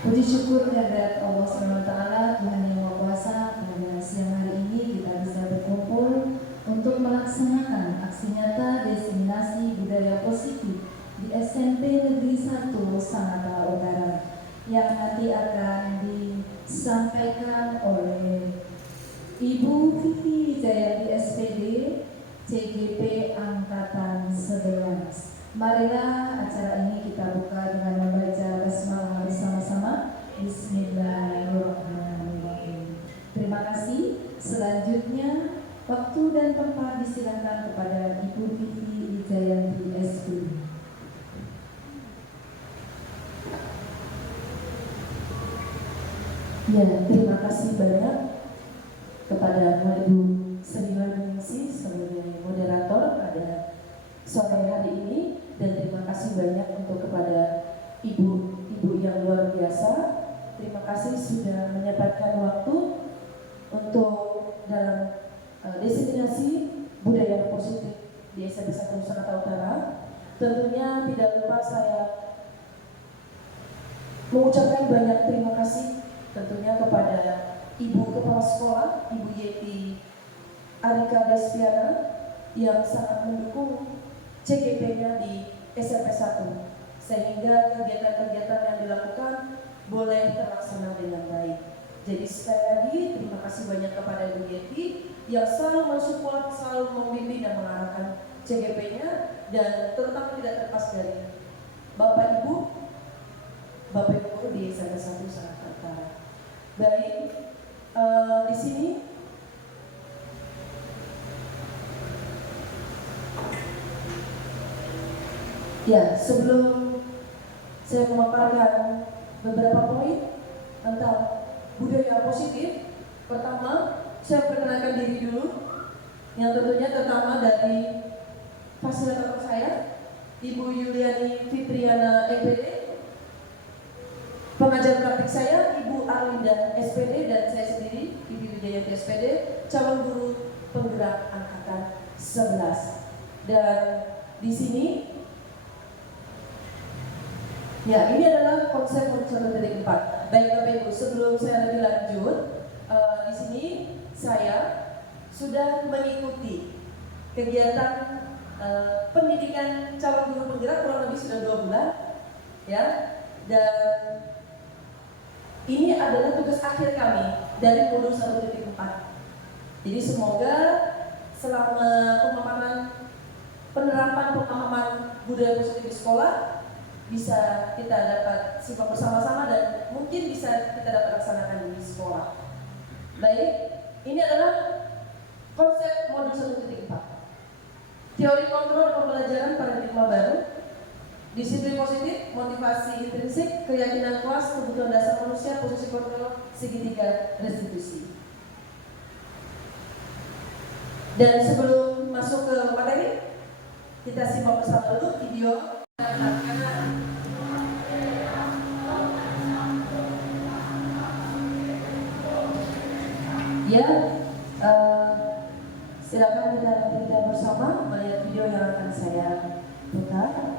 Puji syukur kehadirat Allah SWT, Tuhan yang Maha Kuasa, pada siang hari ini kita bisa berkumpul untuk melaksanakan aksi nyata diseminasi budaya positif di SMP Negeri 1 Sanata Utara yang nanti akan disampaikan oleh Ibu Vivi Wijayanti SPD, CGP Angkatan 11. Marilah acara ini kita buka dengan membaca basmalah bersama-sama. Bismillahirrahmanirrahim. Terima kasih. Selanjutnya waktu dan tempat disilakan kepada Ibu Vivi Wijayanti SPD. Ya, terima kasih banyak kepada Ibu Sriwaningsih sebagai moderator pada sore hari ini, dan terima kasih banyak untuk kepada ibu-ibu yang luar biasa. Terima kasih sudah menyempatkan waktu untuk dalam diseminasi budaya positif di SMP 1 Sanata Utara. Tentunya tidak lupa saya mengucapkan banyak terima kasih tentunya kepada Ibu Kepala Sekolah, Ibu Yeti Arika Despiana, yang sangat mendukung CGP-nya di SMP 1, sehingga kegiatan-kegiatan yang dilakukan boleh terlaksana dengan baik. Jadi sekali lagi terima kasih banyak kepada Ibu Yeti yang selalu mensupport, selalu membimbing dan mengarahkan CGP-nya, dan terutama tidak terlepas dari Bapak Ibu Guru di SMP 1 Sanata Utara. Baik, di sini ya, sebelum saya memaparkan beberapa poin tentang budaya positif, pertama saya perkenalkan diri dulu, yang tentunya pertama dari fasilitator saya, Ibu Yuliani Fitriana MPD. Pengajar praktik saya Ibu Arlinda SPD, dan saya sendiri Ibu Wijayanti SPD, calon guru penggerak angkatan 11. Dan di sini ya, ini adalah konsep 1.4. Baik Bapak Ibu, sebelum saya lebih lanjut, di sini saya sudah mengikuti kegiatan pendidikan calon guru penggerak kurang lebih sudah 2 bulan, ya. Dan ini adalah tugas akhir kami dari modul 1.4. Jadi semoga selama penerapan pemahaman budaya positif di sekolah bisa kita dapat simak bersama-sama, dan mungkin bisa kita dapat laksanakan di sekolah. Baik, ini adalah konsep modul 1.4. Teori kontrol pembelajaran paradigma baru, disiplin positif, motivasi intrinsik, keyakinan kelas, kebutuhan dasar manusia, posisi kontrol, segitiga restitusi. Dan sebelum masuk ke materi, kita simak bersama dulu video. Ya, silakan kita bersama melihat video yang akan saya putar.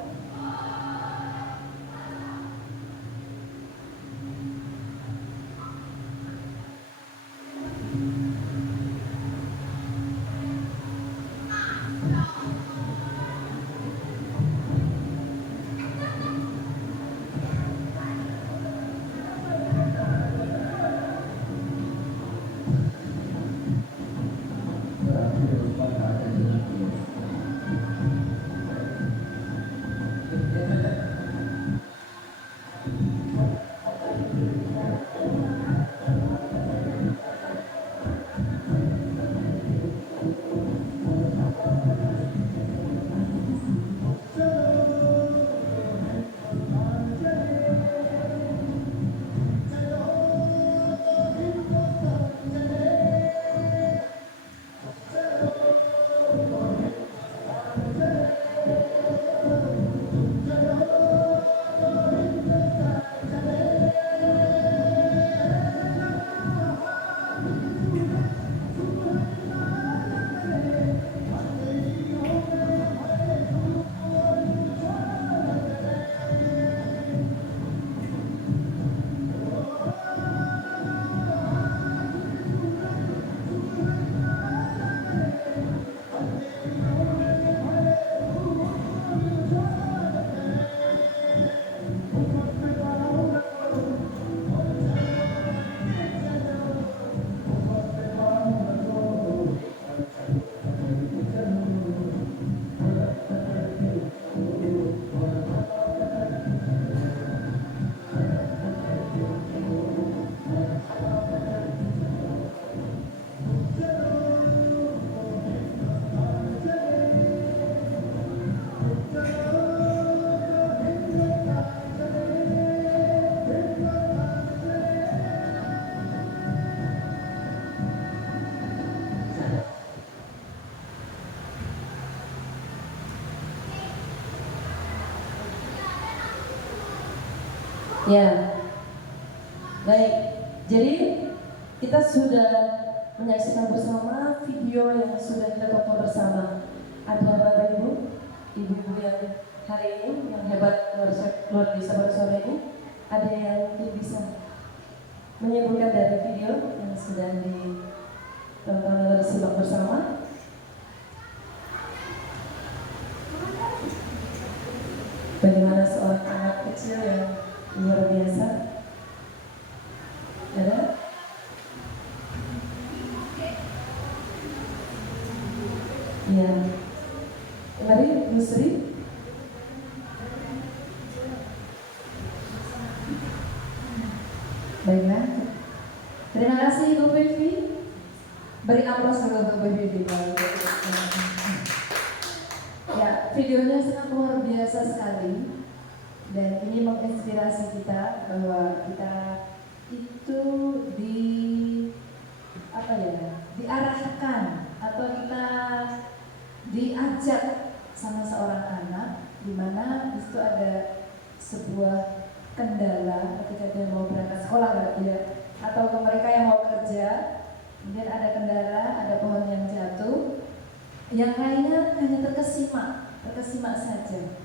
Ya, baik. Jadi kita sudah menyaksikan bersama video yang sudah kita tonton bersama. Ada Bapak Ibu, Ibu-ibu yang hari ini yang hebat luar biasa pada sore ini. Ada yang mungkin bisa menyimpulkan dari video yang sudah ditonton dan disimak bersama. Bagaimana seorang anak kecil yang luar biasa. Ada? Ya. Mari Bu Sri. Baiklah. Terima kasih Bu Vivi. Beri aplaus dulu untuk Bu Vivi. Ya, videonya sangat luar biasa sekali. Dan ini menginspirasi kita bahwa kita itu diarahkan atau kita diajak sama seorang anak, di mana itu ada sebuah kendala ketika dia mau berangkat sekolah atau ke mereka yang mau kerja, kemudian ada kendala, ada pohon yang jatuh, yang lainnya hanya terkesima saja.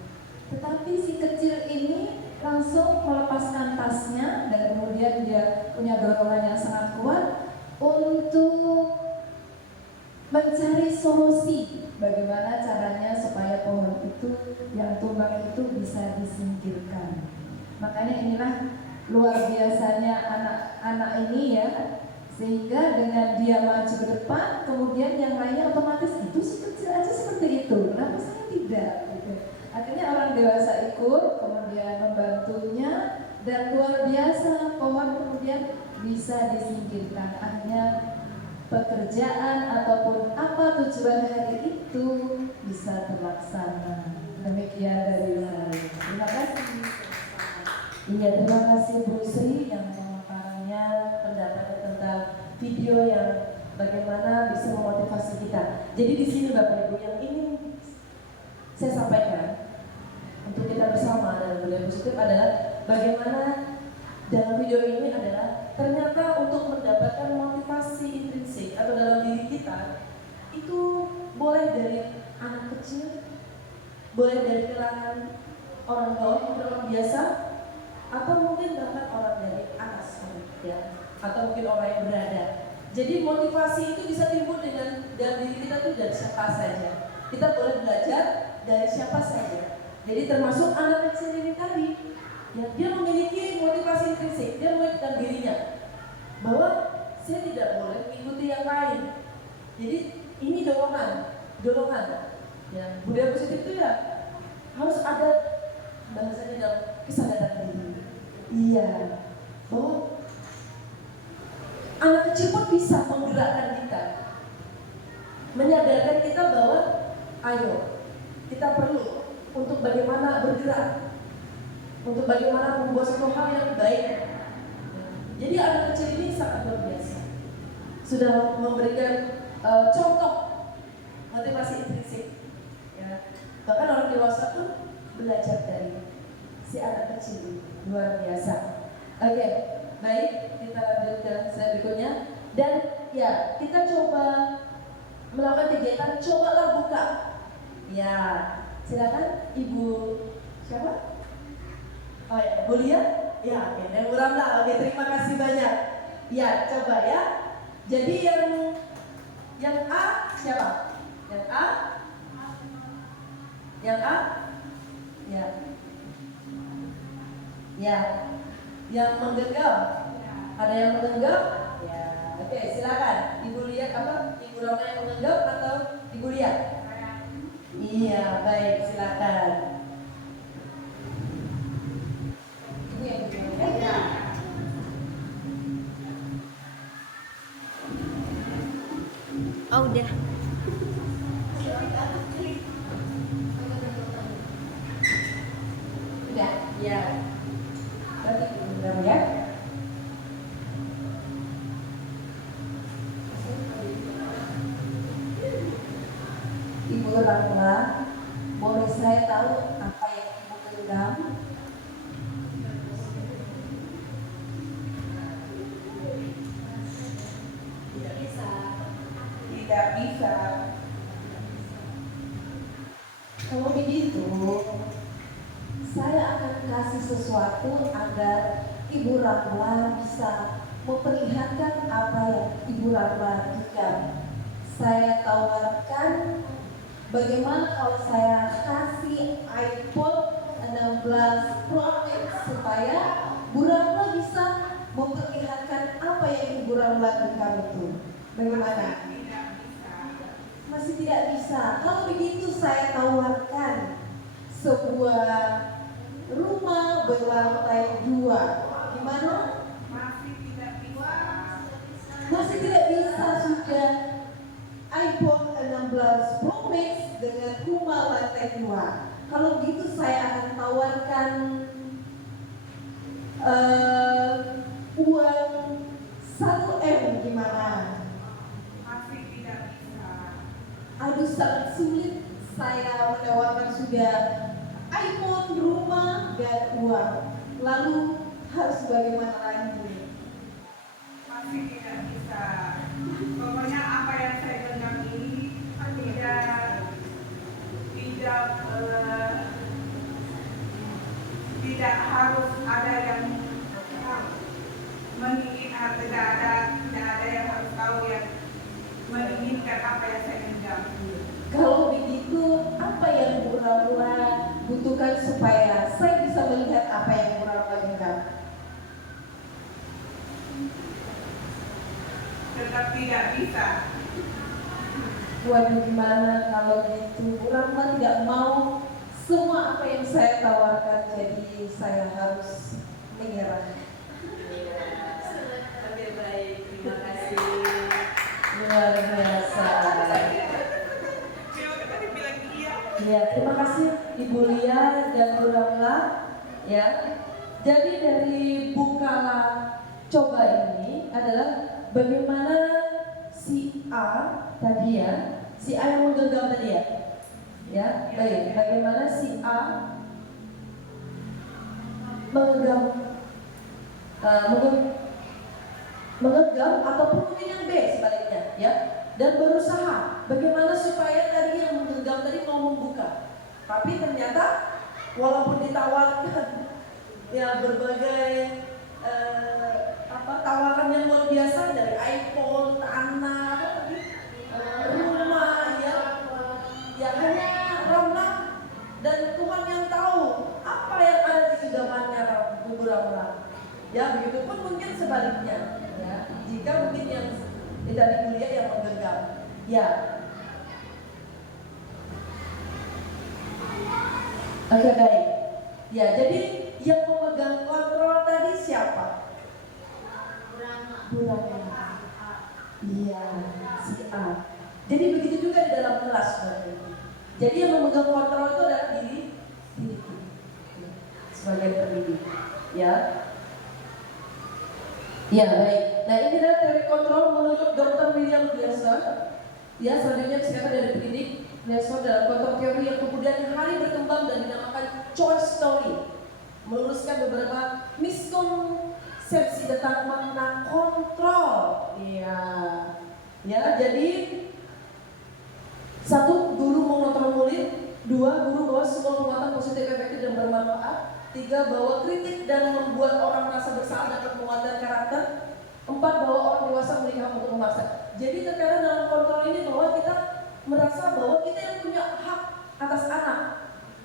Tetapi si kecil ini langsung melepaskan tasnya dan kemudian dia punya dorongan yang sangat kuat untuk mencari solusi bagaimana caranya supaya pohon itu yang tumbang itu bisa disingkirkan. Makanya inilah luar biasanya anak-anak ini ya, sehingga dengan dia maju ke depan, kemudian yang lainnya otomatis itu si kecil aja seperti itu, kenapa saya tidak? Gitu. Akhirnya orang dewasa ikut, kemudian membantunya, dan luar biasa pohon kemudian bisa disingkirkan. Akhirnya pekerjaan ataupun apa tujuan hari itu bisa terlaksana. Demikian dari saya. Terima kasih. Iya, terima kasih Bu Sri yang memaparkannya pendapatnya tentang video yang bagaimana bisa memotivasi kita. Jadi di sini Bapak Ibu yang ingin saya sampaikan untuk kita bersama dalam budaya positif adalah bagaimana dalam video ini adalah ternyata untuk mendapatkan motivasi intrinsik atau dalam diri kita itu boleh dari anak kecil, boleh dari kalangan orang bawah, orang biasa, atau mungkin bahkan orang dari atas, ya, atau mungkin orang yang berada. Jadi motivasi itu bisa timbul dengan dalam diri kita itu dari siapa saja. Kita boleh belajar dari siapa saja. Jadi termasuk anak kecil ini tadi, ya, dia memiliki motivasi intrinsik, dia mengingatkan dirinya bahwa saya tidak boleh mengikuti yang lain. Jadi ini dorongan, ya, budaya positif itu ya harus ada bahasanya dalam kesadaran diri. Iya, bahwa anak kecil pun bisa menggerakkan kita, menyadarkan kita bahwa ayo kita perlu untuk bagaimana bergerak, untuk bagaimana membuat suatu hal yang baik. Jadi anak kecil ini sangat luar biasa, sudah memberikan contoh motivasi intrinsik, ya. Bahkan orang dewasa pun belajar dari si anak kecil ini, luar biasa. Oke, baik, kita lanjut ke slide berikutnya. Dan ya, kita coba melakukan kegiatan cobalah buka. Ya, silakan Ibu siapa? Oh ya, Bu Lia? Ya, oke, dan Bu Ramla. Oke, terima kasih banyak. Ya, coba ya. Jadi yang A siapa? Yang A? Yang A? Ya. Ya. Yang menggenggam? Ada yang menggenggam? Ya. Oke, silakan. Ibu Lia apa? Ibu Ramla yang menggenggam atau Ibu Lia? Iya, baik, silakan. Ini yang ya. Oh, udah. Udah, ya. Berarti benar ya. Ibu Ramla, boleh saya tahu apa yang Ibu genggam? sesuatu agar Ibu Ramla bisa memperlihatkan apa yang Ibu Ramla lakukan. Saya tawarkan bagaimana kalau saya kasih iPhone 16 Pro Max supaya Bu Ramla bisa memperlihatkan apa yang Ibu Ramla lakukan itu. Bagaimana? Masih tidak bisa. Kalau begitu saya tawarkan sebuah rumah berlantai 2. Gimana? Masih tidak bisa sudah iPhone 16 Pro Max dengan rumah lantai 2. Kalau begitu saya akan tawarkan uang 1 M. Gimana? Masih tidak bisa. Aduh, sangat sulit saya menawarkan sudah iPhone, rumah, dan uang. Lalu harus bagaimana lagi? Masih tidak bisa. Pokoknya apa yang saya genggam ini tidak harus ada yang menginginkan, tidak ada yang harus tahu yang menginginkan apa yang saya genggam. Kalau begitu, apa yang Bu Ramla butuhkan supaya saya bisa melihat apa yang Bu Ramla genggam? Tetap tidak bisa. Waduh, gimana kalau gitu? Bu Ramla tidak mau semua apa yang saya tawarkan, jadi saya harus menyerah. Oke, baik, terima kasih. Luar biasa. Ya, terima kasih Ibu Lia dan Bu Ramla. Ya, jadi dari Bukala coba ini adalah bagaimana si A tadi ya, si A yang menggenggam tadi ya. Ya, baik. Bagaimana si A menggenggam, menggenggam ataupun mungkin yang B sebaliknya, ya. Dan berusaha bagaimana supaya tadi yang menggenggam tadi mau membuka, tapi ternyata walaupun ditawarkan ya berbagai tawaran yang luar biasa dari iPhone, tanah, rumah, ya hanya Ramla dan Tuhan yang tahu apa yang ada di genggamannya Bu Ramla. Ya, begitupun mungkin sebaliknya, ya. Jika mungkin yang tidak dimulia yang menggenggam, ya. Oke, baik. Ya, jadi yang memegang kontrol tadi siapa? Bu Ramla. Iya, si A. Jadi begitu juga di dalam kelas berarti. Jadi yang memegang kontrol itu adalah diri kita sebagai pendidik, ya. Ya, baik. Nah, ini adalah teori kontrol menurut Dr. William Glasser. Ya, selanjutnya psikiater dari pendidik Glasser dalam kontrol teori yang kemudian hari berkembang dan dinamakan choice story, meluruskan beberapa miskonsepsi tentang makna kontrol. Iya. Ya, jadi 1. Guru mengontrol murid. 2. Guru bahwa semua penguatan positif, efektif, dan bermanfaat. 3. Bahwa kritik dan membuat orang merasa bersalah dapat menguatkan karakter. 4. Bahwa orang dewasa memiliki hak untuk memaksa. Jadi terkadang dalam kontrol ini bahwa kita merasa bahwa kita yang punya hak atas anak.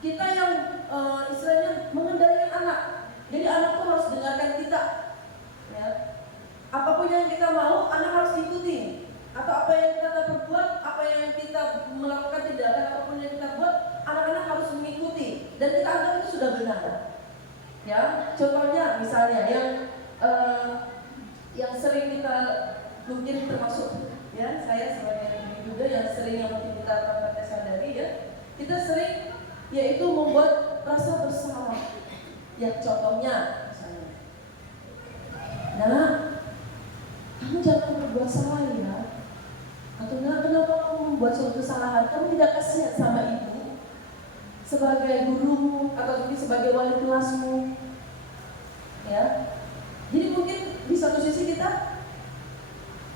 Kita yang istilahnya mengendalikan anak. Jadi anak itu harus dengarkan kita. Ya. Apapun yang kita mau, anak harus ikuti. Atau apa yang kita perbuat, apa yang kita melakukan tindakan, apapun yang kita buat, anak-anak harus mengikuti. Dan kita anggap itu sudah benar. Ya, contohnya misalnya yang sering kita mungkin termasuk, ya, saya sebagai ibu juga yang sering yang mungkin kita tanpa sadari, ya, kita sering yaitu membuat rasa bersalah. Ya, contohnya misalnya, nah, kamu jangan berbuat salah ya. Atau kenapa kamu membuat suatu kesalahan? Kamu tidak kasihan sama ibu sebagai gurumu atau mungkin sebagai wali kelasmu, ya. Jadi mungkin di satu sisi kita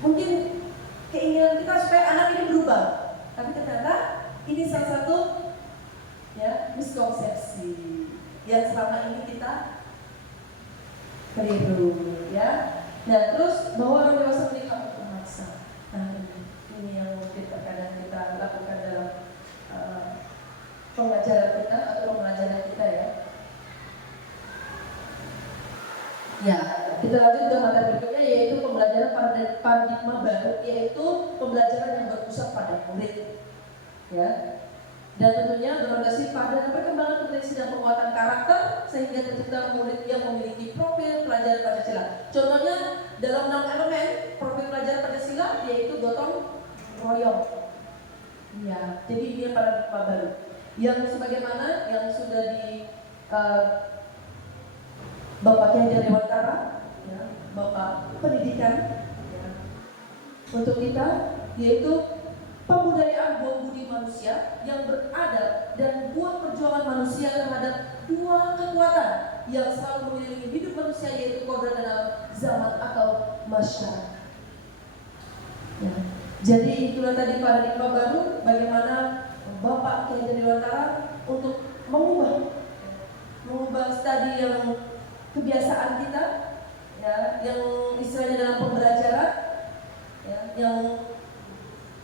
mungkin keinginan kita supaya anak ini berubah, tapi ternyata ini salah satu, ya, miskonsepsi yang selama ini kita keliru, ya. Nah, terus bahwa orang dewasa menikah untuk memaksa. Nah, ini yang mungkin terkadang kita lakukan dalam pengajaran kita atau pengajaran kita, ya. Ya, kita lanjut ke materi berikutnya, yaitu pembelajaran paradigma baru, yaitu pembelajaran yang berpusat pada murid, ya. Dan tentunya berorientasi pada perkembangan potensi dan penguatan karakter sehingga tercipta murid yang memiliki profil pelajar Pancasila. Contohnya dalam 6 elemen profil pelajar Pancasila yaitu gotong royong. Ya, jadi dia paradigma baru yang sebagaimana yang sudah di Bapak Kiai Dewantara, ya, Bapak Pendidikan, ya, untuk kita, yaitu pembudayaan buah budi manusia yang beradab dan buah perjuangan manusia terhadap dua kekuatan yang selalu mengelilingi hidup manusia, yaitu kodrat dalam zaman atau masyarakat. Ya. Jadi itulah tadi paradigma baru, bagaimana Bapak Kiai Dewantara untuk mengubah studi yang kebiasaan kita, ya, yang istilahnya dalam pembelajaran, ya, yang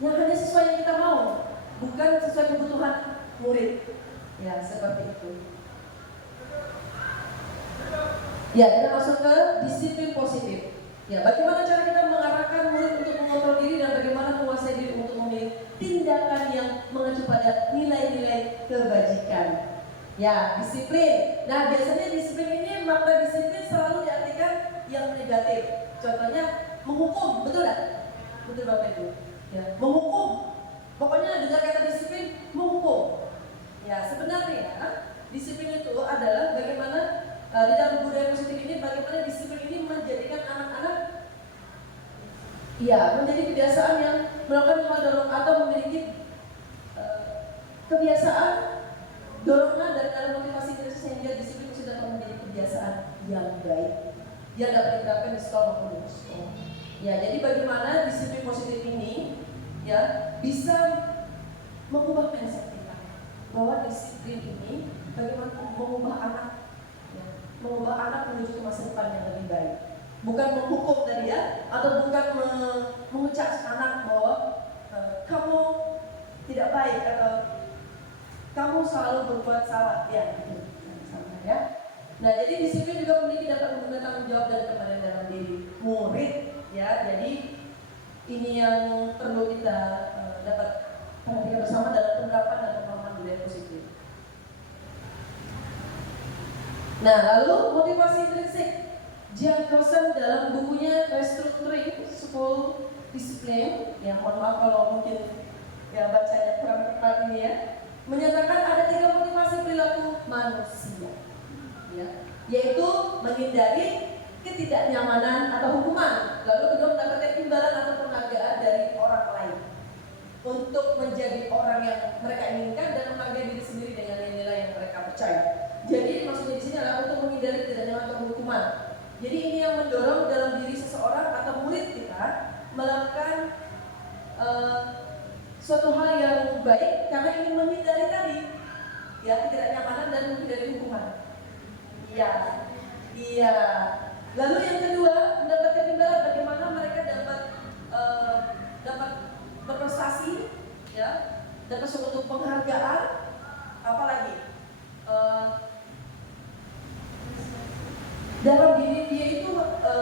hanya sesuai yang kita mau, bukan sesuai kebutuhan murid, ya, seperti itu. Ya, kita masuk ke disiplin positif. Ya, bagaimana cara kita mengarahkan murid untuk mengontrol diri dan bagaimana menguasai diri untuk memilih tindakan yang mengacu pada nilai-nilai kebajikan. Ya, disiplin. Nah, biasanya disiplin ini, makna disiplin selalu diartikan yang negatif. Contohnya menghukum, betul tak? Betul Bapak Ibu. Ya, menghukum. Pokoknya dengan kata disiplin, menghukum. Ya, sebenarnya disiplin itu adalah bagaimana di dalam budaya positif ini, bagaimana disiplin ini menjadikan anak-anak, ya, menjadi kebiasaan yang melakukan hal dorong atau memiliki kebiasaan dorongan dari dalam motivasi diri sehingga disiplin itu dapat menjadi kebiasaan yang baik yang dapat diterapkan di sekolah maupun di sekolah. Ya, jadi bagaimana disiplin positif ini, ya, bisa mengubah mindset kita, bahwa disiplin ini bagaimana mengubah anak, ya, mengubah anak menuju ke masa depan yang lebih baik, bukan menghukum tadi, ya, atau bukan mengucap anak bahwa kamu tidak baik atau kamu selalu berbuat salah, ya, gitu, sama, ya. Nah, jadi disiplin juga memiliki dapat menggunakan tanggung jawab dan kemarin dalam diri murid, ya. Jadi ini yang perlu kita dapat perhatikan bersama dalam penerapan dan pemahaman budaya positif. Nah, lalu motivasi intrinsik, Jan Carlson dalam bukunya Restructuring School Discipline, ya, mohon maaf kalau mungkin ya bacanya kurang tepat ini, ya, menyatakan ada 3 motivasi perilaku manusia, ya, yaitu menghindari ketidaknyamanan atau hukuman, lalu kedua mendapatkan imbalan atau penghargaan dari orang lain untuk menjadi orang yang mereka inginkan dan menghargai diri sendiri dengan nilai yang mereka percaya. Jadi maksudnya di sini adalah untuk menghindari ketidaknyamanan atau hukuman. Jadi ini yang mendorong dalam diri seseorang atau murid kita melakukan suatu hal yang baik karena ingin menghindari tadi, ya, ketidaknyamanan dan menghindari hukuman. Iya, iya. Lalu yang kedua, mendapatkan imbalan, bagaimana mereka dapat berprestasi, ya, dapat suatu penghargaan, apalagi dalam diri dia itu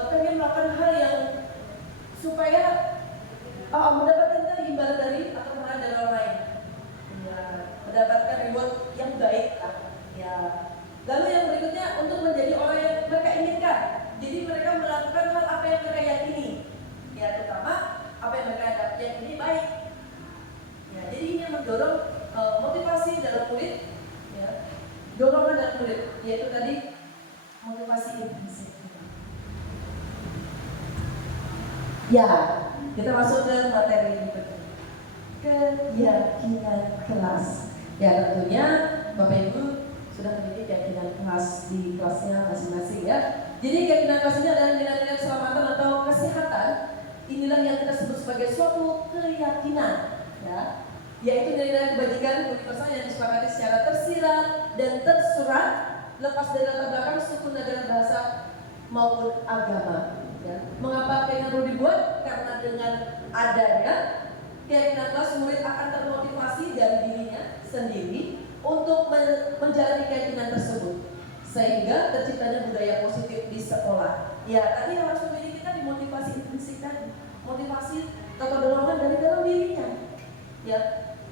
pengen melakukan hal yang supaya mendapatkan imbalan dari atau penghargaan dari orang lain, ya, mendapatkan reward yang baik, ya. Lalu yang berikutnya untuk menjadi orang yang mereka inginkan. Jadi mereka melakukan hal apa yang mereka yakini, ya, terutama apa yang mereka yakini baik. Ya, jadi ini yang mendorong motivasi dalam murid, ya, dorongan dalam murid, yaitu tadi motivasi intrinsik. Ya, kita masuk ke materi berikutnya, keyakinan kelas. Ya, tentunya Bapak Ibu sudah memiliki keyakinan kelas di kelasnya masing-masing, ya. Jadi keyakinan kelas ini adalah nilai-nilai keselamatan atau kesehatan. Inilah yang kita sebut sebagai suatu keyakinan, ya, yaitu nilai-nilai kebajikan universal yang disepakati secara tersirat dan tersurat lepas dari latar belakang suku, negara, bahasa, maupun agama. Ya. Mengapa keyakinan perlu dibuat? Karena dengan adanya keyakinan kelas, murid akan termotivasi dari dirinya sendiri untuk menjalani keyakinan tersebut, sehingga terciptanya budaya positif di sekolah. Ya, tadi yang langsung ini kita dimotivasi intrinsik tadi, motivasi atau dorongan dari dalam dirinya. Ya,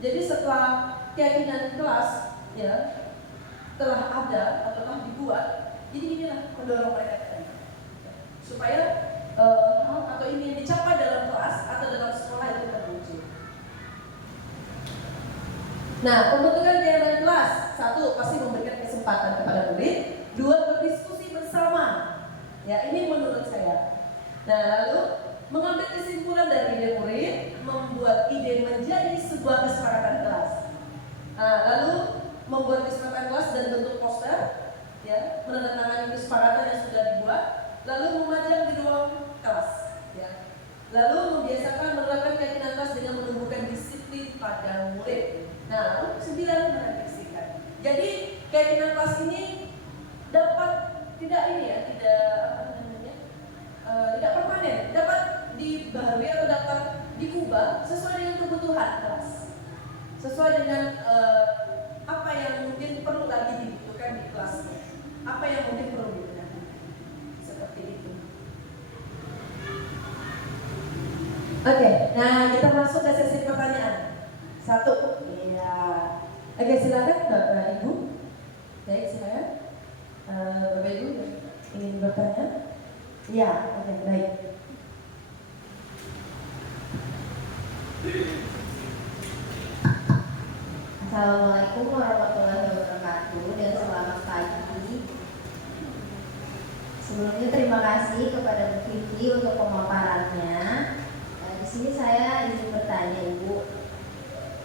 jadi setelah keyakinan kelas ya telah ada atau telah dibuat, jadi inilah mendorong mereka tadi supaya hal atau ini yang dicapai dalam kelas atau dalam sekolah itu terwujud. Nah, pembentukan keyakinan kelas, satu, pasti memberikan kesempatan kepada murid. Dua, berdiskusi bersama. Ya, ini menurut saya. Nah, lalu mengambil kesimpulan dari ide murid, membuat ide menjadi sebuah kesepakatan kelas. Nah, lalu membuat kesepakatan kelas dan bentuk poster, ya, menandatangani kesepakatan yang sudah dibuat, lalu memajang di ruang kelas. Ya. Lalu membiasakan menerapkan keyakinan kelas dengan menumbuhkan disiplin pada murid. Nah, 9 merefleksikan. Jadi keyakinan kelas ini dapat tidak ini ya, tidak apa namanya, tidak permanen, dapat dibaharui atau dapat diubah sesuai dengan kebutuhan kelas, sesuai dengan apa yang mungkin perlu lagi dibutuhkan di kelasnya, apa yang mungkin perlu dibenahi, seperti itu. Oke, nah kita masuk ke sesi pertanyaan. 1, iya. Oke, silakan Bapak Ibu. Baik, silakan. Bapak Ibu ingin bertanya? Iya, oke, baik. Assalamualaikum warahmatullahi wabarakatuh dan selamat pagi. Sebelumnya terima kasih kepada Bu Vicky untuk pemaparannya. Di sini saya ingin bertanya Ibu,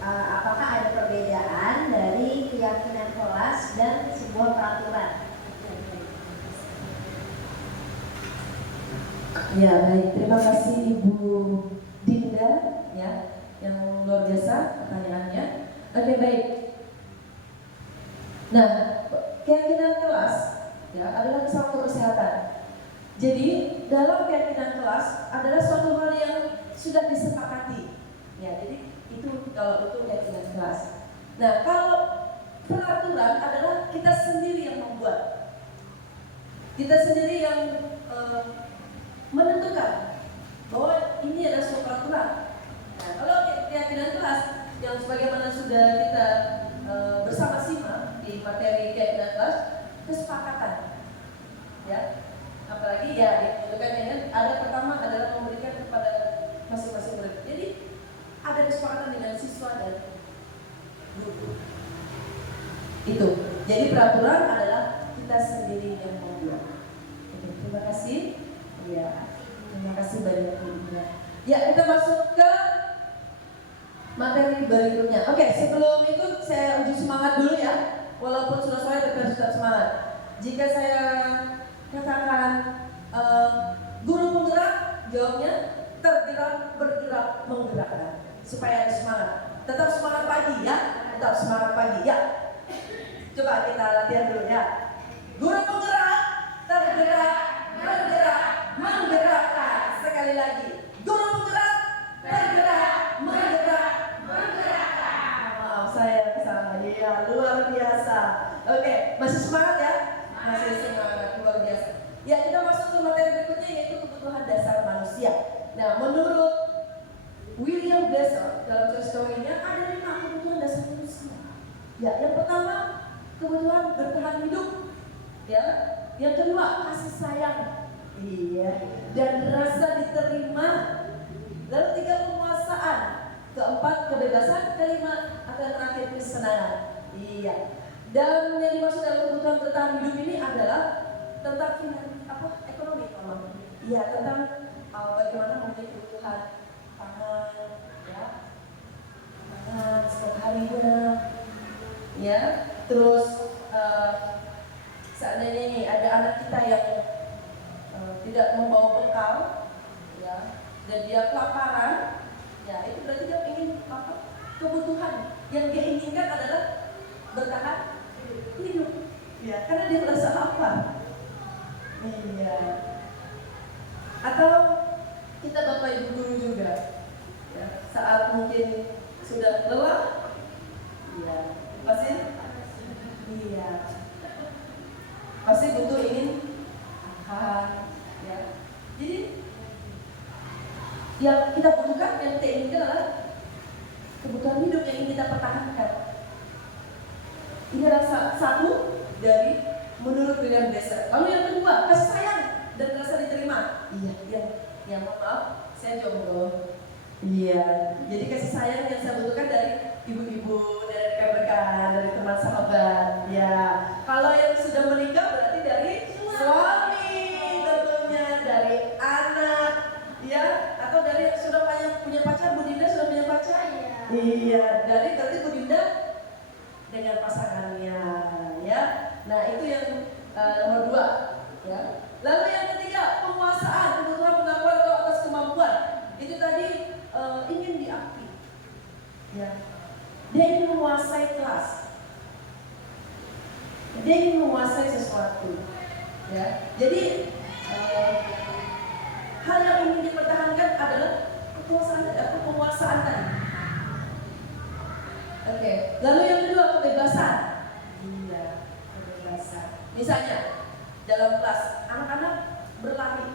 apakah ada perbedaan dari keyakinan kelas dan sebuah peraturan? Ya, baik. Terima kasih Ibu Dinda ya, yang luar biasa pertanyaannya. Oke, baik. Nah, keyakinan kelas ya adalah suatu kesehatan. Jadi, dalam keyakinan kelas adalah suatu hal yang sudah disepakati. Ya, jadi itu kalau itu keyakinan kelas. Nah, kalau peraturan adalah kita sendiri yang membuat. Kita sendiri yang menentukan bahwa ini adalah suatu peraturan. Nah, kalau keyakinan kelas yang sebagaimana sudah kita bersama-sama di materi keyakinan kelas, kesepakatan, ya. Apalagi ya ditentukannya ada pertama adalah memberikan kepada masing-masing murid. Jadi ada kesepakatan dengan siswa dan guru. Itu. Jadi peraturan adalah kita sendiri yang membuat. Oke, terima kasih. Ya, terima kasih banyak Ibu. Ya, kita masuk ke materi berikutnya. Oke, sebelum itu saya uji semangat dulu ya. Walaupun sudah sore tapi tetap semangat. Jika saya katakan guru penggerak, jawabnya tergerak, bergerak, menggerakkan. Supaya ada semangat. Tetap semangat pagi ya. Tetap semangat pagi ya. Coba kita latihan dulu ya. Guru penggerak, tergerak, bergerak, menggerakkan. Sekali lagi. Guru penggerak, tergerak, menggerak, menggerakkan. Maaf saya kesana. Ya, luar biasa. Oke, masih semangat ya? Masih semangat, luar biasa. Ya, kita masuk ke materi berikutnya yaitu kebutuhan dasar manusia. Nah, menurut William Glasser dalam teorinya ada 5 kebutuhan dasar manusia. Ya, yang pertama kebutuhan bertahan hidup. Ya, yang kedua kasih sayang. Iya. Dan rasa diterima. Lalu 3 penguasaan. Keempat kebebasan. Kelima atau terakhir kesenangan. Iya. Dan yang dimaksud dalam kebutuhan bertahan hidup ini adalah tentang ekonomi, Mama. Iya, tentang bagaimana mempunyai kebutuhan pangan, ya, pangan setiap harinya, ya. Terus seandainya ini ada anak kita yang tidak membawa bekal, ya, dan dia kelaparan, ya itu berarti dia ingin apa? Kebutuhan yang dia inginkan adalah bertahan hidup, ya, karena dia merasa lapar. Iya. Atau kita Bapak Ibu guru juga, ya, saat mungkin sudah lelah, iya, pasti, iya, pasti butuh ingin ya. Jadi yang kita butuhkan, yang kita inginkan adalah kebutuhan hidup yang ingin kita pertahankan. Ini adalah satu dari menurut William Glasser. Lalu yang kedua, kasih sayang dan rasa diterima. Iya, yang maaf, saya jomblo. Iya, jadi kasih sayang yang saya butuhkan dari ibu-ibu, dari rekan-rekan, dari teman sahabat. Ya, kalau yang sudah menikah berarti dari suami, tentunya dari anak, ya, atau dari yang sudah punya pacar. Bu Dinda sudah punya pacar? Iya, dari berarti Bu Dinda dengan pasangannya, ya. Nah, itu yang nomor 2, ya. Lalu yang ketiga, penguasaan, kebutuhan pengakuan atau atas kemampuan. Itu tadi ingin diakui, ya. Dia ingin menguasai kelas, dia ingin menguasai sesuatu, ya. Jadi hal yang ingin dipertahankan adalah kekuasaan atau penguasaan tadi. Oke. Lalu yang kedua, kebebasan. Iya, kebebasan. Misalnya dalam kelas anak-anak berlari,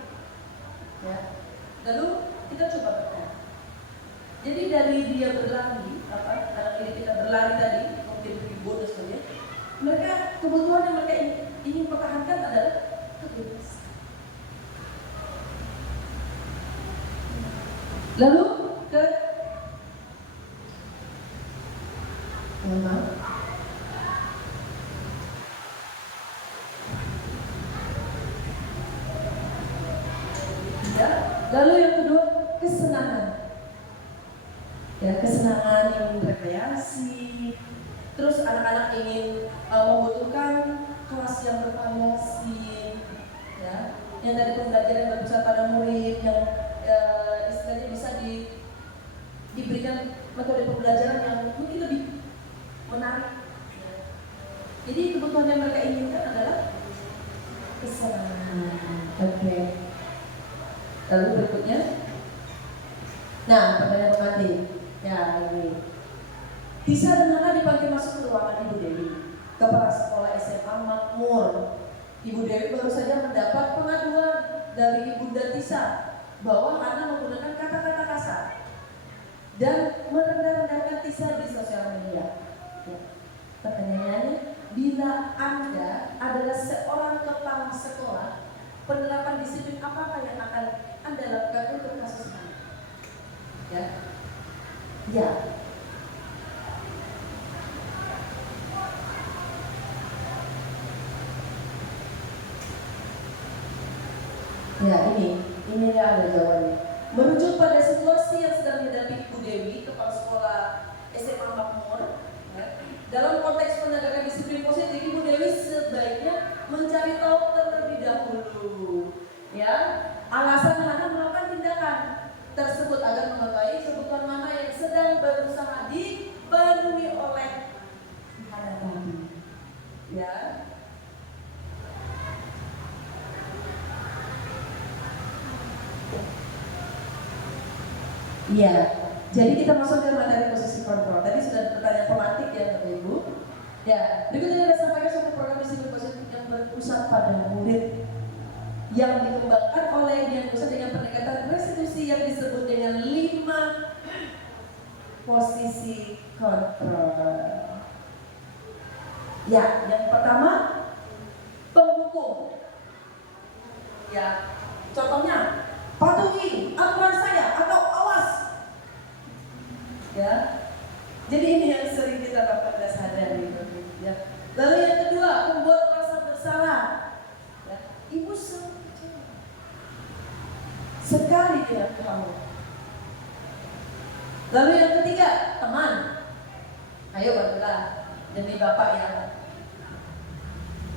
ya. Lalu kita coba bertanya. Jadi dari dia berlari, anak ini kita berlari tadi, mungkin bonus saja. Mereka kebutuhan yang mereka ingin pertahankan adalah kebebasan. Lalu ke ya. Lalu yang kedua, kesenangan. Ya, kesenangan ingin rekreasi. Terus anak-anak ingin membutuhkan kelas yang bervariasi, ya. Yang dari pembelajaran yang berpusat pada murid, yang istilahnya bisa diberikan metode pembelajaran yang mungkin lebih menarik. Ya. Jadi kebutuhan yang mereka inginkan adalah kesenangan. Oke. Lalu berikutnya, nah pertanyaan pengantin. Ya, ini Tisa dan Hana dipanggil masuk ke ruangan Ibu Dewi, Kepala Sekolah SMA Makmur. Ibu Dewi baru saja mendapat pengaduan dari Ibunda Tisa bahwa Hana menggunakan kata-kata kasar dan merendah-rendahkan Tisa di sosial media. Ya. Pertanyaannya, bila Anda adalah seorang kepala sekolah, penerapan disiplin apakah yang akan Anda lakukan untuk kasus ini? Ya. Ya. Ya, ini ada jawabannya. Merujuk pada situasi yang sedang dihadapi Ibu Dewi, Kepala Sekolah SMA Makmur, ya, dalam konteks penegakan disiplin positif, Ibu Dewi sebaiknya mencari tahu terlebih dahulu, ya, alasan Hana melakukan tindakan tersebut agar mengetahui kebutuhan mana yang sedang berusaha dipenuhi oleh Hana tadi, ya. Iya, jadi kita masuk ke materi posisi kontrol. Tadi sudah pertanyaan pemantik ya Bapak Ibu. Ya, berikutnya kita sampaikan suatu program disiplin positif yang berpusat pada murid yang dikembangkan oleh Dian Pusat dengan pendekatan restitusi yang disebut dengan 5 posisi kontrol. Ya, yang pertama penghukum. Ya, contohnya patuhi aturan saya atau awas. Ya, jadi ini yang sering kita tanpa sadari. Ya. Lalu yang kedua, membuat rasa bersalah. Ya. Ibu sekali dengan kamu. Lalu yang ketiga, teman. Ayo bantulah demi bapak ya.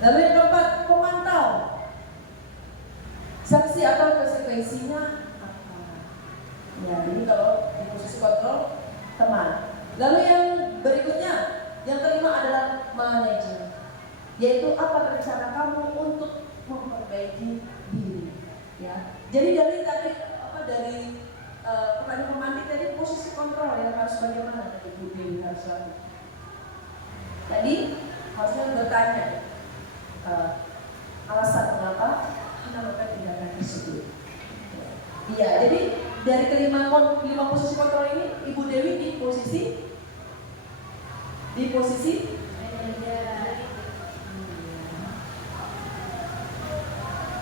Lalu yang keempat, pemantau. Sanksi atau konsekuensinya apa? Ya, ini kalau di posisi kontrol teman. Lalu yang berikutnya, yang kelima adalah manajer, yaitu apa rencana kamu untuk memperbaiki diri. Ya, jadi dari tadi dari pertanyaan pemantik tadi posisi kontrol yang harus bagaimana tadi Bu Dewi harus lakukan. Tadi harusnya bertanya alasan mengapa melakukan tindakan tersebut. Iya, jadi dari kelima posisi kontrol ini Ibu Dewi di posisi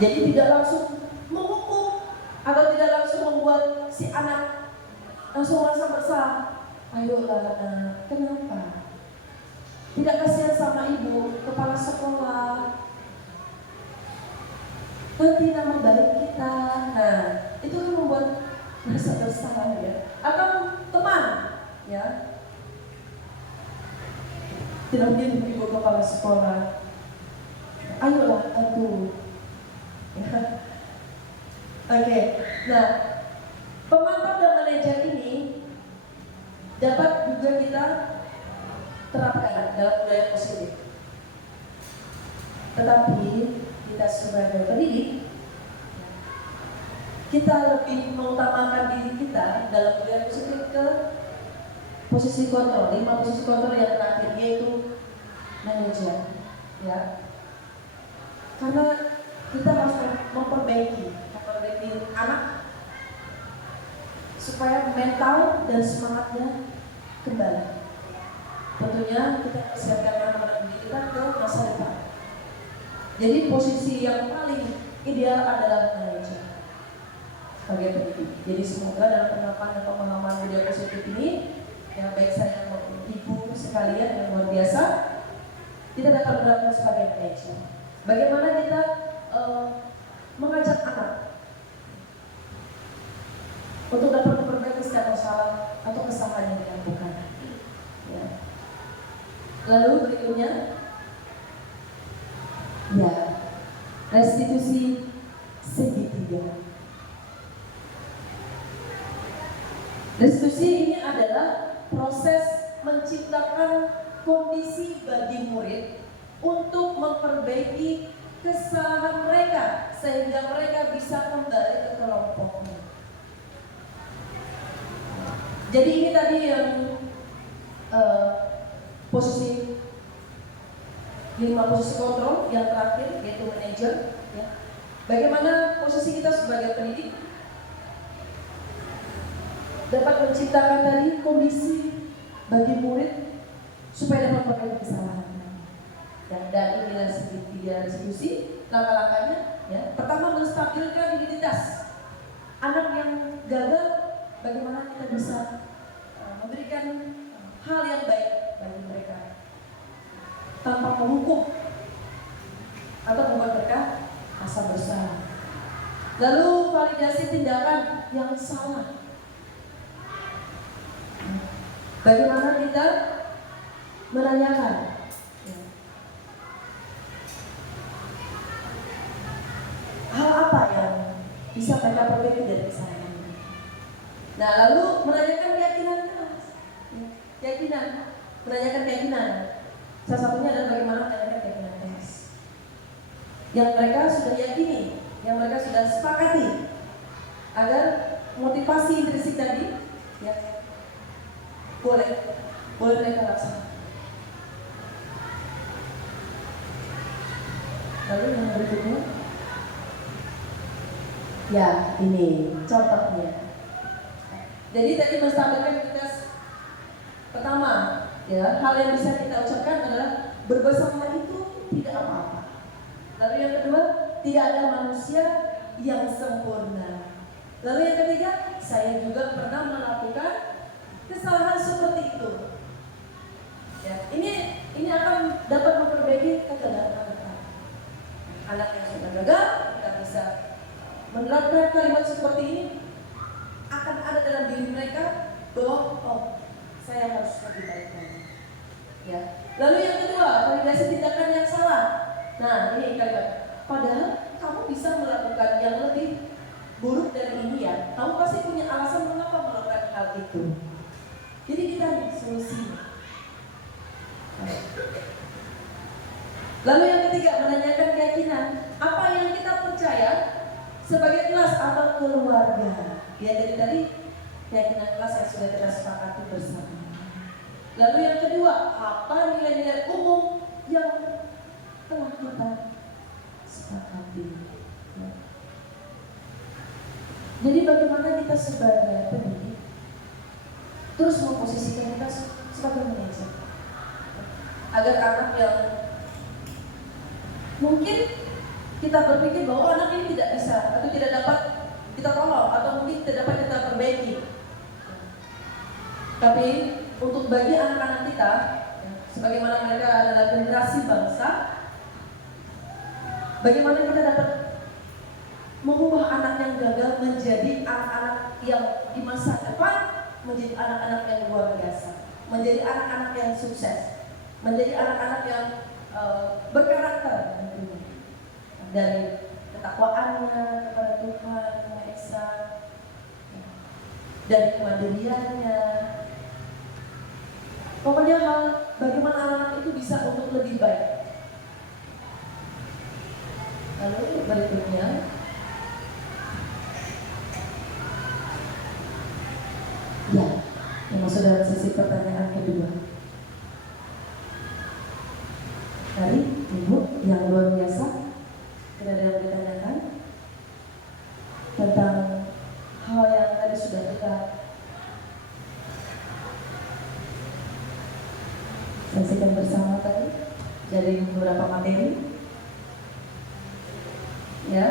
jadi tidak langsung menghukum atau tidak langsung membuat si anak langsung merasa bersalah. Ayolah anak, kenapa? Tidak kasihan sama ibu, kepala sekolah, nanti nama baik kita. Nah, itu kan membuat merasa bersalah ya. Atau teman, ya. Tidak mungkin ibu kepala sekolah. Ayolah aku. Ya. Oke, nah pemantau dan manajer ini dapat juga kita terapkan dalam budaya positif. Tetapi kita sebagai pendidik, kita lebih mengutamakan diri kita dalam budaya positif ke posisi kontrol. 5 posisi kontrol yang terakhir yaitu manajer, ya. Karena kita harus memperbaiki anak supaya mental dan semangatnya kembali. Tentunya kita persiapkan anak-anak kita ke masa depan. Jadi posisi yang paling ideal adalah manajer sebagai pendidik. Jadi semoga dalam penerapan dan pemahaman budaya positif ini, yang baik saya maupun ibu sekalian yang luar biasa, kita dapat menerapkan sebagai manajer. Bagaimana kita mengajak anak untuk dapat memperbaiki setiap masalah atau kesalahan yang dilakukan. Ya. Lalu berikutnya, ya, restitusi segitiga. Restitusi ini adalah proses menciptakan kondisi bagi murid untuk memperbaiki kesalahan mereka sehingga mereka bisa kembali ke kelompoknya. Jadi ini tadi yang posisi 5 posisi kontrol yang terakhir yaitu manajer. Ya. Bagaimana posisi kita sebagai pendidik dapat menciptakan tadi kondisi bagi murid supaya dapat memperbaiki kesalahan. Dan inilah segitiga restitusi. Langkah-langkahnya, ya. Pertama, menstabilkan identitas anak yang gagal. Bagaimana kita bisa memberikan hal yang baik bagi mereka tanpa menghukum atau membuat mereka merasa bersalah. Lalu validasi tindakan yang salah. Bagaimana kita menanyakan hal apa yang bisa mereka perbaiki dari kesalahan. Nah, lalu menanyakan keyakinan, menanyakan keyakinan. Salah satunya adalah bagaimana menanyakan keyakinan tes yang mereka sudah yakini, yang mereka sudah sepakati, agar motivasi intrinsik tadi, ya, boleh mereka laksanakan. Lalu yang berikutnya, ya ini contohnya. Jadi tadi menstabilkan identitas pertama, ya, hal yang bisa kita ucapkan adalah berbesar itu tidak apa-apa. Lalu yang kedua, tidak ada manusia yang sempurna. Lalu yang ketiga, saya juga pernah melakukan kesalahan seperti itu. Ya, ini akan dapat memperbaiki kegagalan anak. Anak yang sudah gagal, kita bisa menerapkan kalimat seperti ini. Akan ada dalam diri mereka bahwa saya harus lebih baik lagi. Ya. Lalu yang kedua, validasi tindakan yang salah. Nah, ini kalimat. Padahal kamu bisa melakukan yang lebih buruk dari ini ya. Kamu pasti punya alasan mengapa melakukan hal itu. Jadi kita solusinya. Lalu yang ketiga, menanyakan keyakinan. Apa yang kita percaya sebagai kelas atau keluarga. Ya, jadi tadi keyakinan kelas yang sudah kita sepakati bersama. Lalu yang kedua, apa nilai-nilai umum yang telah kita sepakati. Ya. Jadi bagaimana kita sebagai pendidik terus memposisikan kita sebagai manajer, agar anak yang mungkin kita berpikir bahwa anak ini tidak bisa atau tidak dapat kita tolong atau mungkin tidak dapat kita perbaiki, tapi untuk bagi anak-anak kita, sebagaimana mereka adalah generasi bangsa, bagaimana kita dapat mengubah anak yang gagal menjadi anak-anak yang di masa depan menjadi anak-anak yang luar biasa, menjadi anak-anak yang sukses, menjadi anak-anak yang berkarakter, dari ketakwaannya kepada Tuhan Yang Maha Esa, dari kemandiriannya. Pokoknya hal bagaimana anak itu bisa untuk lebih baik. Lalu berikutnya, ya, yang masuk dalam sesi pertanyaan kedua. Dari Ibu yang luar biasa, tidak ada yang ditanyakan tentang hal yang tadi sudah kita saksikan bersama tadi dari beberapa materi. Ya,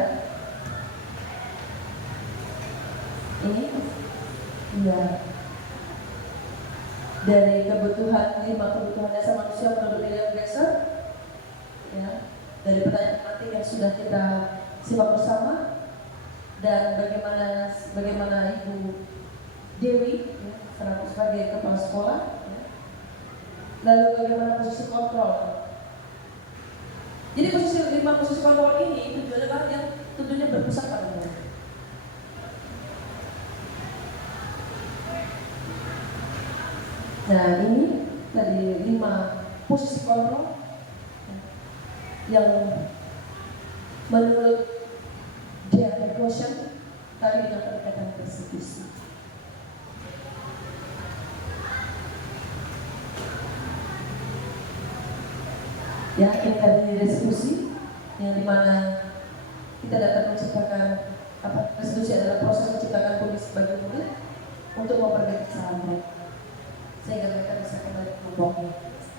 ini ya dari kebutuhan 5 kebutuhan dasar manusia menurut William Glasser, ya, dari pertanyaan yang sudah kita simak bersama, dan bagaimana Ibu Dewi ya, sebagai kepala sekolah, ya. Lalu bagaimana posisi kontrol. Jadi posisi kontrol ini tujuannya kan yang tentunya berpusat pada murid. Nah, ini tadi 5 posisi kontrol yang menurut J.R. Quotient tadi dengan pendekatan persekusi. Ya, ini tadi restitusi yang dimana kita dapat menciptakan restitusi adalah proses menciptakan kondisi bagi murid untuk memperbaiki kesalahan mereka sehingga mereka bisa kembali ke kelompoknya.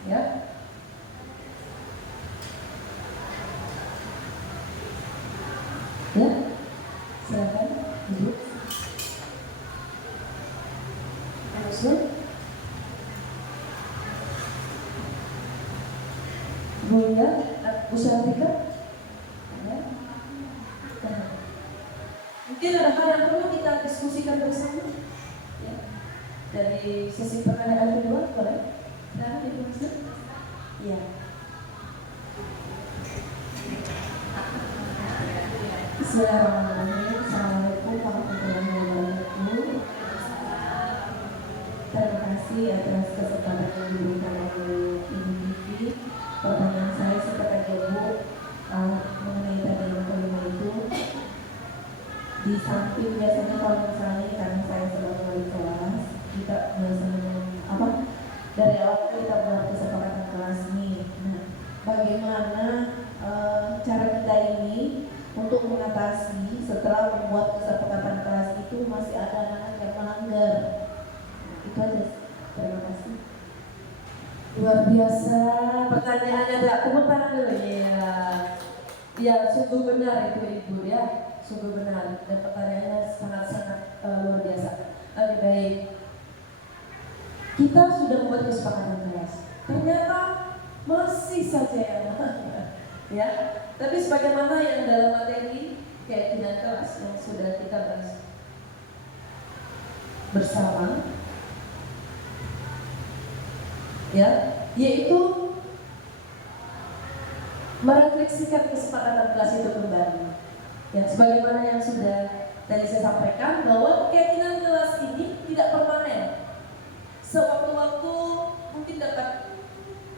Ya. Ya, silakan Ibu. Langsung. Bunda, Bu Santika. Ya. Nah. Mungkin ada hal yang perlu kita diskusikan bersama. Ya. Dari sesi pertanyaan kedua, boleh? Nah, Ibu Masud. Iya. Bismillahirrahmanirrahim. Assalamualaikum warahmatullahi wabarakatuh. Terima kasih atas kesempatan yang diberikan oleh Ibu. Pertanyaan saya seperti Ibu mengenai tadi yang kelima itu, di samping biasanya kalau misalnya karena saya sebagai wali kelas kita biasanya dari awal kita buat kesepakatan kelas nih. Nah, bagaimana cara kita ini untuk mengatasi setelah membuat kesepakatan kelas itu masih ada anak-anak yang melanggar? Itu aja. Terima kasih. Luar biasa pertanyaannya, ada tepuk tangan dulu ya. Ya, sungguh benar itu Ibu ya, sungguh benar, dan pertanyaannya sangat-sangat luar biasa. Oke, baik. Kita sudah membuat kesepakatan kelas, ternyata masih saja yang melanggar, ya. Tapi sebagaimana yang dalam materi keyakinan kelas yang sudah kita bahas bersama, ya, yaitu merefleksikan kesepakatan kelas itu kembali. Ya, sebagaimana yang sudah tadi saya sampaikan bahwa keyakinan kelas ini tidak permanen. Sewaktu-waktu mungkin dapat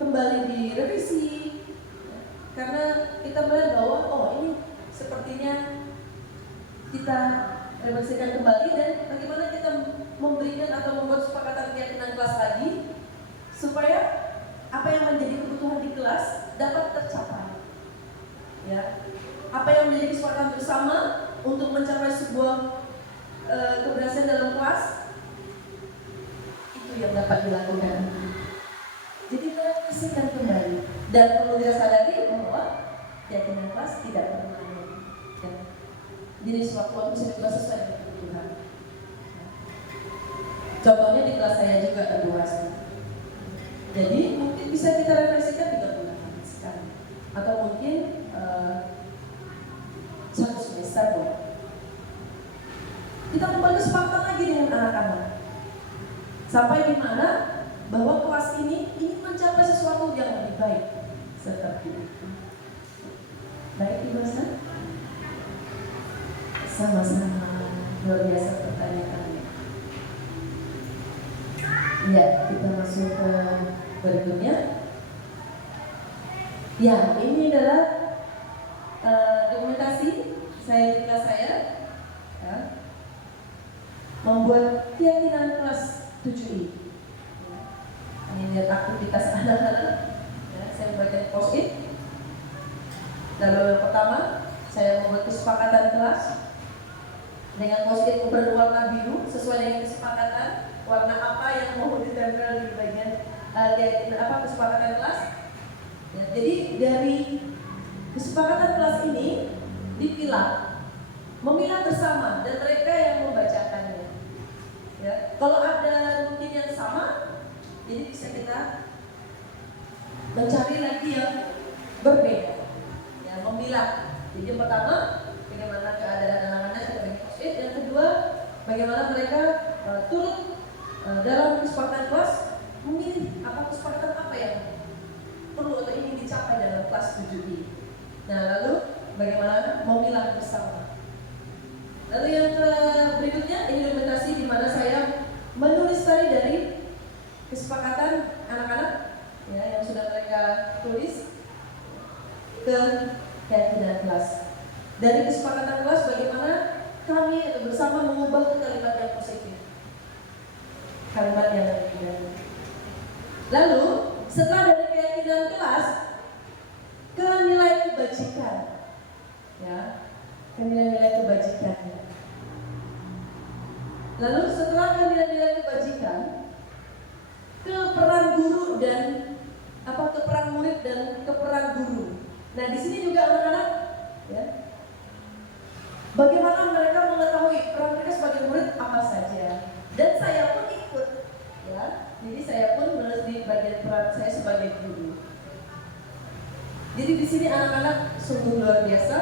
kembali direvisi, ya, karena kita melihat bahwa oh ini sepertinya kita refleksikan kembali dan bagaimana kita memberikan atau membuat kesepakatan keyakinan kelas lagi supaya apa yang menjadi kebutuhan di kelas dapat tercapai. Ya, apa yang menjadi kesepakatan bersama untuk mencapai sebuah keberhasilan dalam kelas itu yang dapat dilakukan. Jadi merefleksikan kembali dan perlu kita sadari bahwa keyakinan kelas tidak permanen. Ya. Jadi sewaktu-waktu bisa diubah sesuai dengan kebutuhan. Contohnya di kelas saya juga ada 2 semester. Jadi mungkin bisa kita refleksikan 3 bulan sekali, atau mungkin 1 semester dong. Kita membangun kesepakatan lagi dengan anak-anak sampai di mana bahwa kelas ini mencapai sesuatu yang lebih baik seperti itu. Baik Ibu Hasan? Sama-sama luar biasa pertanyaannya. Ya, kita masuk ke berikutnya. Ya, ini adalah dokumentasi saya di kelas saya. Ya. Membuat keyakinan kelas 7I. Ini lihat aktivitas anak-anak. Ya, saya membagikan post-it. Lalu yang pertama, saya membuat kesepakatan kelas dengan post-it berwarna biru sesuai dengan kesepakatan warna apa yang mau ditempel di bagian kesepakatan kelas. Ya, jadi dari kesepakatan kelas ini dipilah, memilah bersama dan mereka yang membacakannya. Ya, kalau ada mungkin yang sama, jadi bisa kita mencari lagi yang berbeda. Ya, memilah. Jadi yang pertama, bagaimana keadaan anak-anak kita bagi post-it. Yang kedua, bagaimana mereka turut dalam kesepakatan kelas memilih kesepakatan apa yang perlu atau ingin dicapai dalam kelas 7I. Nah, lalu bagaimana memilah bersama. Lalu yang berikutnya, ini dokumentasi di mana saya menulis tadi dari kesepakatan anak-anak ya, yang sudah mereka tulis ke keyakinan kelas. Dari kesepakatan kelas bagaimana kami bersama mengubah ke kalimat yang positif, kalimat yang lebih. Lalu setelah dari keyakinan kelas ke nilai kebajikan, ya, ke nilai-nilai kebajikannya. Lalu setelah ke nilai-nilai kebajikan, ke peran guru dan ke peran murid dan ke peran guru. Nah, di sini juga anak-anak, ya, bagaimana mereka mengetahui peran mereka sebagai murid apa saja. Dan saya pun ikut, ya. Jadi saya pun menulis di bagian peran saya sebagai guru. Jadi di sini anak-anak sungguh luar biasa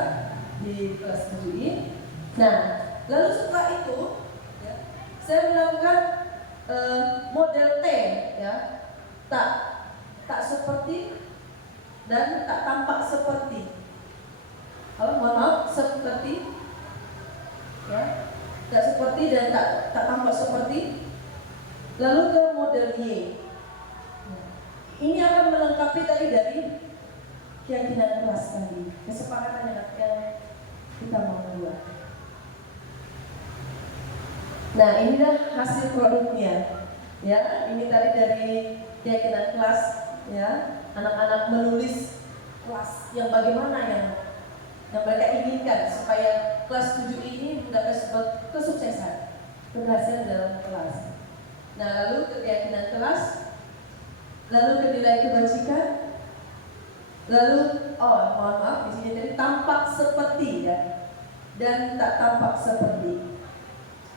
di kelas 7I. Nah, lalu setelah itu, ya, saya melakukan model T, ya, tak seperti dan tak tampak seperti. Seperti, ya, tak seperti dan tak tampak seperti. Lalu ke model Y. Ini akan melengkapi tadi dari keyakinan kelas tadi, kesepakatan yang kita mau buat. Nah, inilah hasil produknya. Ya, ini tadi dari keyakinan kelas, ya. Anak-anak menulis kelas yang bagaimana yang mereka inginkan supaya kelas 7 ini mendapat sebuah kesuksesan, keberhasilan dalam kelas. Nah, lalu ke keyakinan kelas, lalu ke nilai kebajikan, lalu mohon maaf di sini tadi tampak seperti, ya, dan tak tampak seperti.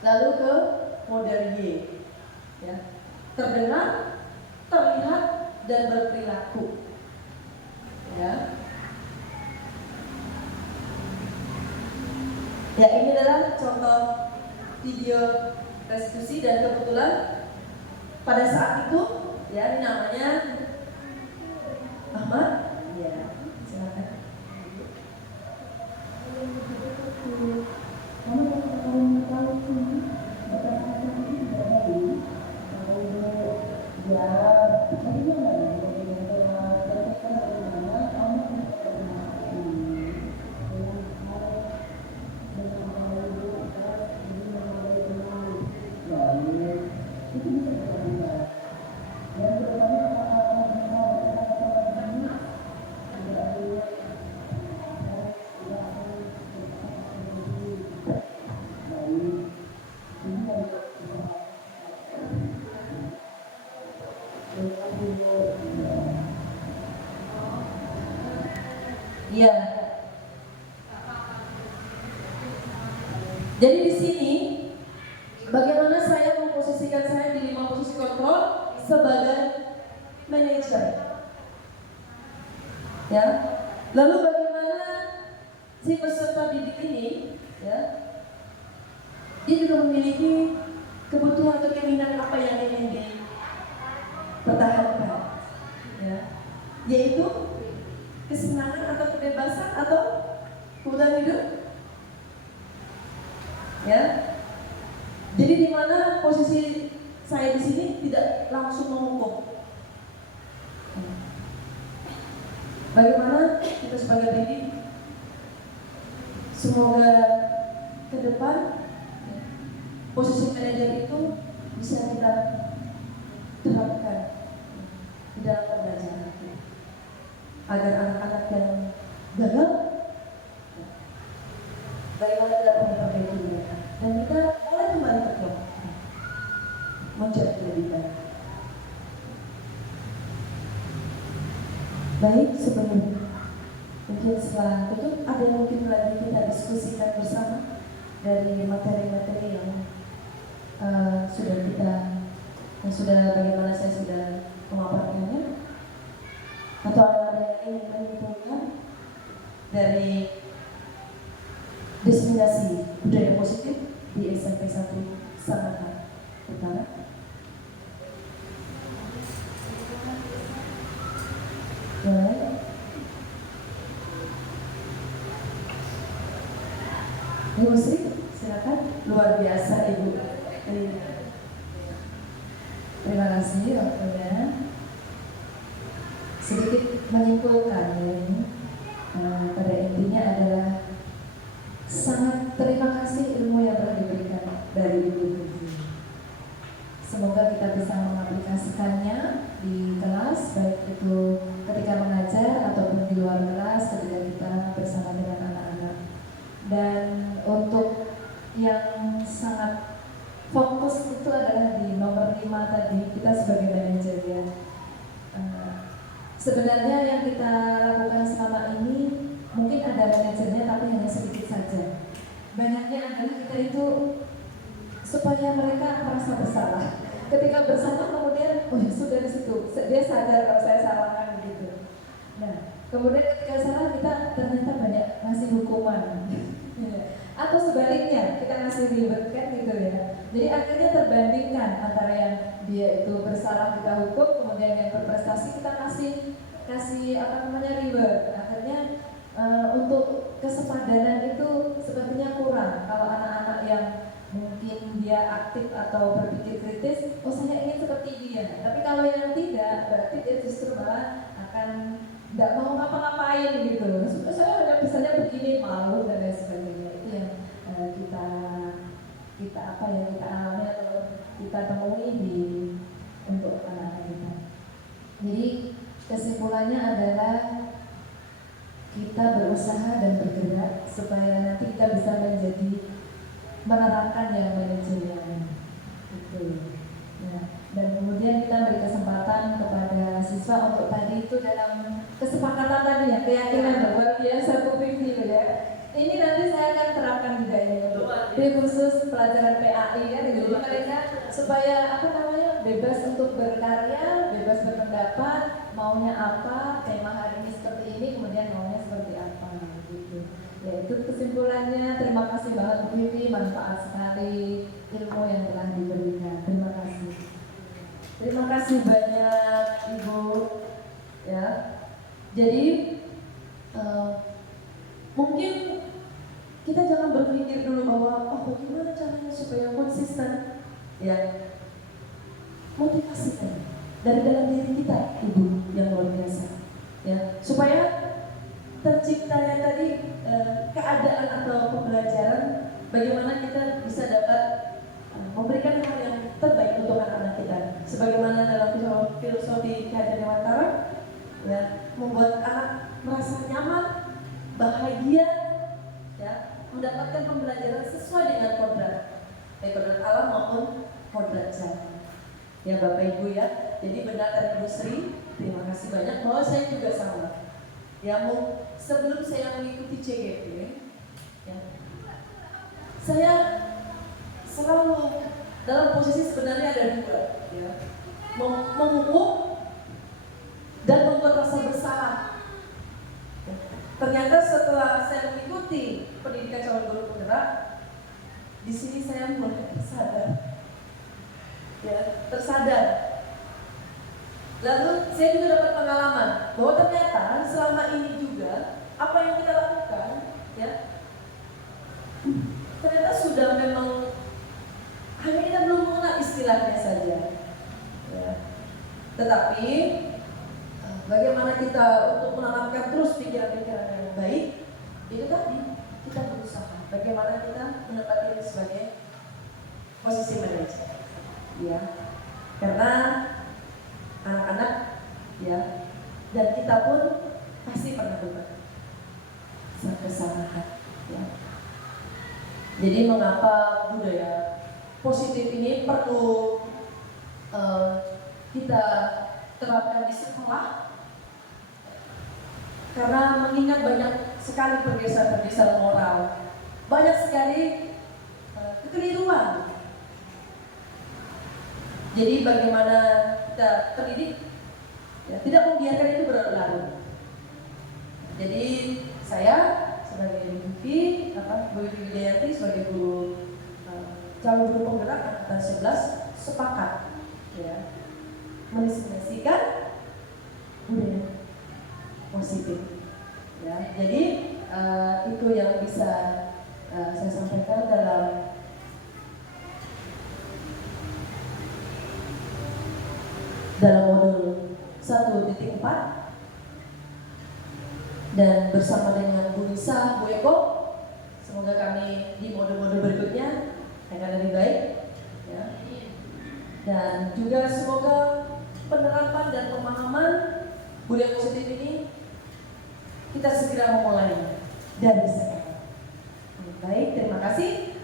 Lalu ke model Y, ya, terdengar, terlihat dan berperilaku, ya. Ya, ini adalah contoh video restitusi dan kebetulan pada saat itu, ya, ini namanya Ahmad, ya, silakan. Jadi di sini bagaimana saya memposisikan saya di 5 posisi kontrol sebagai manajer. Ya. Lalu bagaimana si peserta didik ini, ya, dia juga memiliki kebutuhan atau keinginan apa yang ingin dipertahankan, ya, yaitu kesenangan atau kebebasan atau kebutuhan hidup, ya. Jadi di mana posisi saya di sini tidak langsung menghukum. Bagaimana kita sebagai pendidik, semoga ke depan posisi manajer itu bisa kita terapkan di dalam pembelajaran kita, agar anak-anak yang gagal bagaimana kita memperbaiki mereka dan kita mulai kembali berdoa menjadi lebih baik. Baik, sebelum mungkin setelah itu ada yang mungkin lagi kita diskusikan bersama dari materi-materi yang sudah bagaimana saya sudah memaparkannya, atau ada yang ingin menyimpulkan dari diseminasi budaya positif di SMP 1 Sangatta Utara. Boleh? Ibu Sri, silakan. Luar biasa Ibu. Terima kasih waktunya. Sedikit menyimpulkan ya ini, pada intinya adalah sangat terima kasih ilmu yang telah diberikan dari Ibu Vivi. Semoga kita bisa mengaplikasikannya di kelas, baik itu ketika mengajar ataupun di luar kelas ketika kita bersama dengan anak-anak. Dan untuk yang sangat fokus itu adalah di nomor 5 tadi, kita sebagai manajer ya. Sebenarnya yang kita lakukan selama ini mungkin ada manajernya tapi hanya sedikit saja. Banyaknya adalah kita itu supaya mereka merasa bersalah. Ketika bersalah kemudian, oh ya sudah di situ, dia sadar kalau saya salahkan gitu. Nah, kemudian ketika salah kita ternyata banyak ngasih hukuman. Atau sebaliknya kita ngasih reward kan gitu ya. Jadi akhirnya terbandingkan antara yang dia itu bersalah kita hukum, kemudian yang berprestasi kita kasih reward. Akhirnya untuk kesepadanan itu sepertinya kurang. Kalau anak-anak yang mungkin dia aktif atau berpikir kritis, oh saya ingin seperti dia. Tapi kalau yang tidak, berarti dia justru malah akan tidak mau ngapa-ngapain gitu. Saya hanya bisanya begini, malu dan lain sebagainya. Itu yang kita alami atau kita temui untuk anak-anak kita. Jadi kesimpulannya adalah kita berusaha dan bergerak supaya nanti kita bisa menjadi menerapkan yang manajerial itu. Nah, dan kemudian kita beri kesempatan kepada siswa untuk tadi itu dalam kesepakatan tadi ya, keyakinan luar biasa Bu Vivi ya. Ini nanti saya akan terapkan juga ini untuk di khusus pelajaran PAI ya, jadi mereka supaya bebas untuk berkarya, bebas berpendapat, maunya apa, tema hari ini seperti ini, kemudian maunya seperti apa gitu. Ya itu kesimpulannya. Terima kasih banget Bu Vivi, manfaat sekali ilmu yang telah diberikan. Terima kasih. Terima kasih banyak Ibu. Ya, jadi mungkin kita jangan berpikir dulu bahwa bagaimana caranya supaya konsisten. Ya, motivasikan dari dalam diri kita, Ibu yang luar biasa. Ya, supaya terciptanya tadi keadaan atau pembelajaran bagaimana kita bisa dapat memberikan hal yang terbaik untuk anak-anak kita. Sebagaimana dalam filosofi Kehadiran Dewantara, ya, membuat anak merasa nyaman, bahagia, ya, mendapatkan pembelajaran sesuai dengan kodrat, baik kodrat alam maupun kodrat jalan. Ya Bapak Ibu ya, jadi benar dari Bu Sri, terima kasih banyak bahwa saya juga sama. Ya, sebelum saya mengikuti CGP, ya, Saya selalu dalam posisi sebenarnya ada dua, ya. Menghukum dan membuat rasa bersalah. Ternyata setelah saya mengikuti pendidikan calon guru penggerak, di sini saya mulai tersadar, ya, tersadar. Lalu saya juga dapat pengalaman bahwa ternyata selama ini juga apa yang kita lakukan, ya, ternyata sudah memang hanya kita belum mengenal istilahnya saja, ya. Tetapi bagaimana kita untuk menanamkan terus pikiran-pikiran yang baik, itu tadi kita berusaha. Bagaimana kita menempati ini sebagai posisi manajer, ya. Karena anak-anak, ya, dan kita pun pasti pernah berbuat kesalahan, ya. Jadi mengapa budaya positif ini perlu kita terapkan di sekolah? Karena mengingat banyak sekali pergeseran-pergeseran moral, banyak sekali kekeliruan. Jadi bagaimana kita pendidik, ya, tidak membiarkan itu berlarut. Jadi saya sebagai Bu Widianti sebagai guru calon guru penggerak angkatan 11 sepakat, ya, mendiskriminasikan budaya positif, ya. Jadi itu yang bisa saya sampaikan dalam modul 1.4 dan bersama dengan Bu Nisa, Bu Eko, semoga kami di modul-modul berikutnya akan lebih baik, ya. Dan juga semoga penerapan dan pemahaman budaya positif ini kita segera memulai dari sekarang. Baik, terima kasih.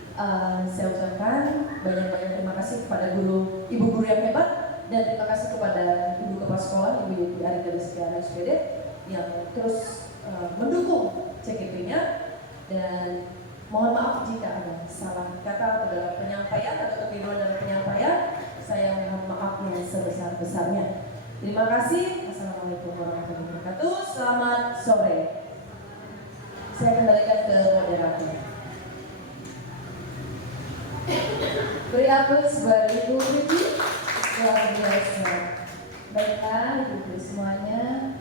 Saya ucapkan banyak-banyak terima kasih kepada ibu guru yang hebat, dan terima kasih kepada ibu kepala sekolah, Ibu Arika Destiana SPD, yang terus mendukung CGP-nya, dan mohon maaf jika ada salah kata atau dalam penyampaian atau kekeliruan dalam penyampaian. Saya mohon maaf yang sebesar-besarnya. Terima kasih. Assalamualaikum warahmatullahi wabarakatuh. Selamat sore. Saya kembalikan ke moderator. Beri aplaus buat Ibu Vicky, luar biasa. Baiklah Ibu semuanya,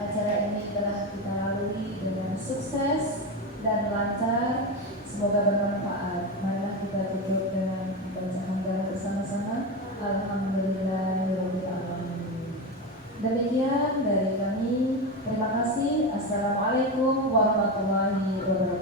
acara ini telah kita lalui dengan sukses dan lancar. Semoga bermanfaat. Marilah kita tutup dengan membaca hamdalah bersama-sama. Alhamdulillahirabbil alamin. Demikian dari kami. Terima kasih. Assalamualaikum warahmatullahi wabarakatuh.